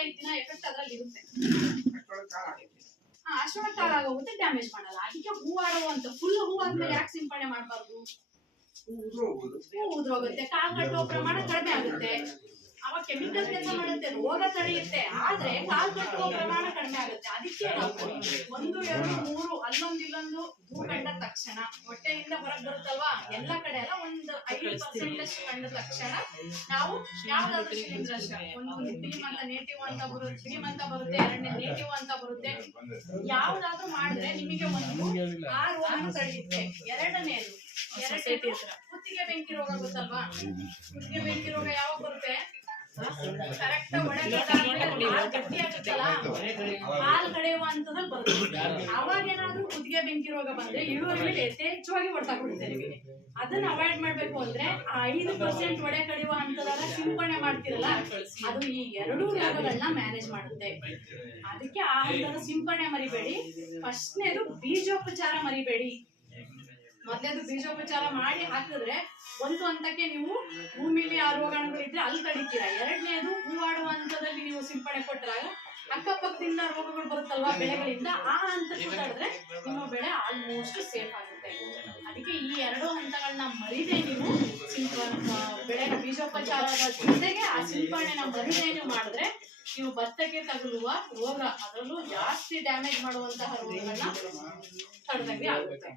45 ದಿನ ಎಫೆಕ್ಟ್ ಅದ್ರಲ್ಲಿ ಇರುತ್ತೆ. ಅಷ್ಟೊಳಗೆ ಕಾಲ ಆಗೋಗುತ್ತೆ, ಡ್ಯಾಮೇಜ್ ಮಾಡಲ್ಲ. ಅದಕ್ಕೆ ಹೂವಾಡುವಂತ ಫುಲ್ ಹೂವಾದ್ಮೇಲೆ ಯಾಕೆ ಸಿಂಪಡಣೆ ಮಾಡಬಾರ್ದು? ಹೂ ಉದ್ರೋಗುತ್ತೆ, ಕಾಳು ಕಟ್ಟುವ ಪ್ರಮಾಣ ಕಡಿಮೆ ಆಗುತ್ತೆ. ಅವಾಗ ಕೆಮಿಕಲ್ ಕೆಲಸ ಮಾಡುತ್ತೆ, ರೋಗ ತಡೆಯುತ್ತೆ, ಆದ್ರೆ ಕಾಲು ಕಟ್ಟುವ ಪ್ರಮಾಣ ಕಡಿಮೆ ಆಗುತ್ತೆ. ಅದಕ್ಕೆ ನಾವು 1, 2, 3 ಅಲ್ಲೊಂದು ಇಲ್ಲೊಂದು ಹೂ ಕಂಡ ತಕ್ಷಣ ಹೊಟ್ಟೆಯಿಂದ ಹೊರಗೆ ಬರುತ್ತಲ್ವಾ, ಎಲ್ಲ ಕಡೆ ಎಲ್ಲ ಒಂದು 5% ಅಷ್ಟು ಕಂಡ ತಕ್ಷಣ ನಾವು ಯಾವ್ದಾದ್ರು ಶಿಲೀಂಧ್ರ, ಒಂದು ಶ್ರೀಮಂತ ನೇಟಿವ್ ಅಂತ ಬರುತ್ತೆ, ಶ್ರೀಮಂತ ಬರುತ್ತೆ, ಎರಡನೇ ನೇಟಿವ್ ಅಂತ ಬರುತ್ತೆ, ಯಾವ್ದಾದ್ರು ಮಾಡಿದ್ರೆ ನಿಮಗೆ ಒಂದು ಆ ರೋಗ ತಡೆಯುತ್ತೆ. ಎರಡನೇದು ಕುತ್ತಿಗೆ ಬೆಂಕಿ ರೋಗ ಗೊತ್ತಲ್ವಾ? ಕುತ್ತಿಗೆ ಬೆಂಕಿ ರೋಗ ಯಾವಾಗ ಬರುತ್ತೆ? ಕರೆಕ್ಟ್ ಗಟ್ಟಿ ಆಗುತ್ತಲ್ಲ, ಹಾಲು ಕಡೆಯುವ ಹಂತದಲ್ಲಿ ಬರುತ್ತೆ. ಅವಾಗ ಏನಾದ್ರೂ ಕುತ್ತಿಗೆ ಬೆಂಕಿ ರೋಗ ಬಂದ್ರೆ ಇಳುವರಿ ಯಥೇಚ್ಛವಾಗಿ ಹೊಡೆದಾಗ್ಬಿಡುತ್ತೆ ನಿಮಗೆ. ಅದನ್ನ ಅವಾಯ್ಡ್ ಮಾಡ್ಬೇಕು ಅಂದ್ರೆ ಆ 5% ಒಡೆ ಕಡಿಯುವ ಹಂತದಾಗ ಸಿಂಪಡಣೆ ಮಾಡ್ತಿರಲ್ಲ, ಅದು ಈ 2 ರೋಗಗಳನ್ನ ಮ್ಯಾನೇಜ್ ಮಾಡುತ್ತೆ. ಅದಕ್ಕೆ ಆ ಹಂತದ ಸಿಂಪಡಣೆ ಮರಿಬೇಡಿ. ಫಸ್ಟ್ನೇದು ಬೀಜೋಪಚಾರ ಮರಿಬೇಡಿ. ಮೊದಲೇದು ಬೀಜೋಪಚಾರ ಮಾಡಿ ಹಾಕಿದ್ರೆ ಒಂದು ಹಂತಕ್ಕೆ ನೀವು ಭೂಮಿಲಿ ಆ ರೋಗಾಣುಗಳಿದ್ರೆ ಅಲ್ಲಿ ತಡಿತೀರಾ. ಎರಡನೇದು ಹೂವಾಡುವ ಹಂತದಲ್ಲಿ ನೀವು ಸಿಂಪಡಣೆ ಕೊಟ್ಟರಾಗ ಅಕ್ಕಪಕ್ಕದಿಂದ ರೋಗಗಳು ಬರುತ್ತಲ್ವಾ ಬೆಳೆಗಳಿಂದ, ಆ ಹಂತಕ್ಕೆ ತಡೆದ್ರೆ ನಿಮ್ಮ ಬೆಳೆ ಆಲ್ಮೋಸ್ಟ್ ಸೇಫ್ ಆಗುತ್ತೆ. ಅದಕ್ಕೆ ಈ 2 ಹಂತಗಳನ್ನ ಮರಿದೇ ನೀವು ಬೆಳೆ ಬೀಜೋಪಚಾರದ ಜೊತೆಗೆ ಆ ಸಿಂಪಡಣೆನ ಮರಿದೇ ನೀವು ಮಾಡಿದ್ರೆ ನೀವು ಭತ್ತಕ್ಕೆ ತಗುಲುವ ರೋಗ, ಅದರಲ್ಲೂ ಜಾಸ್ತಿ ಡ್ಯಾಮೇಜ್ ಮಾಡುವಂತಹ ರೋಗಗಳನ್ನ ತಡೆದಂಗೆ ಆಗುತ್ತೆ.